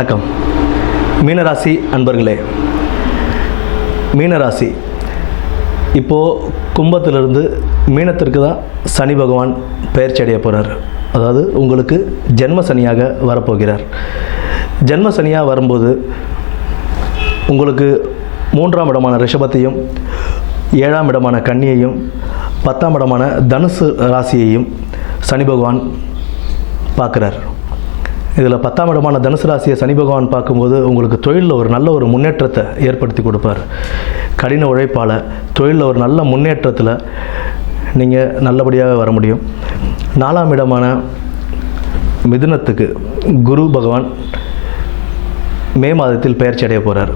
வணக்கம் மீனராசி அன்பர்களே. மீனராசி இப்போது கும்பத்திலிருந்து மீனத்திற்கு தான் சனி பகவான் பெயர்ச்சி அடைய போகிறார். அதாவது உங்களுக்கு ஜென்ம சனியாக வரப்போகிறார். ஜென்ம சனியாக வரும்போது உங்களுக்கு 3ஆம் இடமான ரிஷபத்தையும் 7ஆம் இடமான கன்னியையும் 10ஆம் இடமான தனுசு ராசியையும் சனி பகவான் பார்க்குறார். இதில் 10ஆம் இடமான தனுசு ராசியை சனி பகவான் பார்க்கும்போது உங்களுக்கு தொழிலில் ஒரு நல்ல ஒரு முன்னேற்றத்தை ஏற்படுத்தி கொடுப்பார். கடின உழைப்பால் தொழிலில் ஒரு நல்ல முன்னேற்றத்தில் நீங்கள் நல்லபடியாக வர முடியும். 4ஆம் இடமான மிதுனத்துக்கு குரு பகவான் மே மாதத்தில் பெயர்ச்சி அடைய போகிறார்.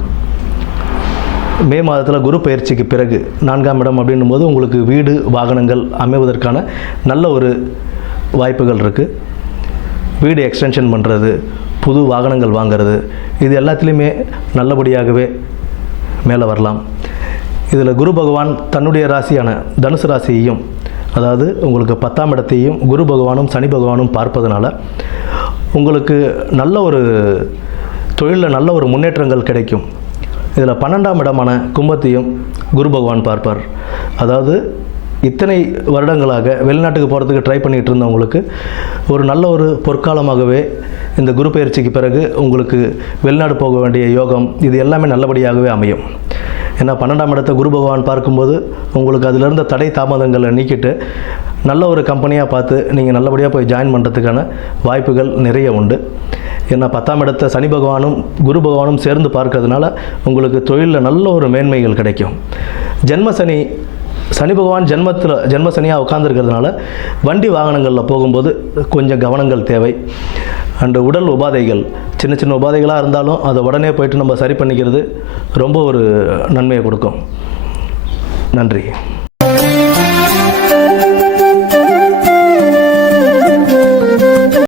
மே மாதத்தில் குரு பயிற்சிக்கு பிறகு 4ஆம் இடம் அப்படின்னும் போது உங்களுக்கு வீடு வாகனங்கள் அமைவதற்கான நல்ல ஒரு வாய்ப்புகள் இருக்குது. வீடு எக்ஸ்டென்ஷன் பண்ணுறது, புது வாகனங்கள் வாங்கிறது, இது எல்லாத்துலேயுமே நல்லபடியாகவே மேலே வரலாம். இதில் குரு பகவான் தன்னுடைய ராசியான தனுசு ராசியையும், அதாவது உங்களுக்கு 10ஆம் இடத்தையும் குரு பகவானும் சனி பகவானும் பார்ப்பதனால உங்களுக்கு நல்ல ஒரு தொழிலில் நல்ல ஒரு முன்னேற்றங்கள் கிடைக்கும். இதில் 12ஆம் இடமான கும்பத்தையும் குரு பகவான் பார்ப்பார். அதாவது இத்தனை வருடங்களாக வெளிநாட்டுக்கு போகிறதுக்கு ட்ரை பண்ணிகிட்டு இருந்தவங்களுக்கு ஒரு நல்ல ஒரு பொற்காலமாகவே இந்த குரு பயிற்சிக்கு பிறகு உங்களுக்கு வெளிநாடு போக வேண்டிய யோகம் இது எல்லாமே நல்லபடியாகவே அமையும். ஏன்னா 12ஆம் இடத்தை குரு பகவான் பார்க்கும்போது உங்களுக்கு அதிலிருந்த தடை தாமதங்களை நீக்கிட்டு நல்ல ஒரு கம்பெனியாக பார்த்து நீங்கள் நல்லபடியாக போய் ஜாயின் பண்ணுறதுக்கான வாய்ப்புகள் நிறைய உண்டு. ஏன்னா 10ஆம் இடத்தை சனி பகவானும் குரு பகவானும் சேர்ந்து பார்க்கறதுனால உங்களுக்கு தொழிலில் நல்ல ஒரு மேன்மைகள் கிடைக்கும். ஜென்மசனி சனி பகவான் ஜென்ம சனியாக உட்கார்ந்துருக்கிறதுனால வண்டி வாகனங்களில் போகும்போது கொஞ்சம் கவனங்கள் தேவை. அண்டு உடல் உபாதைகள் சின்ன சின்ன உபாதைகளாக இருந்தாலும் அதை உடனே போயிட்டு நம்ம சரி பண்ணிக்கிறது ரொம்ப ஒரு நன்மையை கொடுக்கும். நன்றி.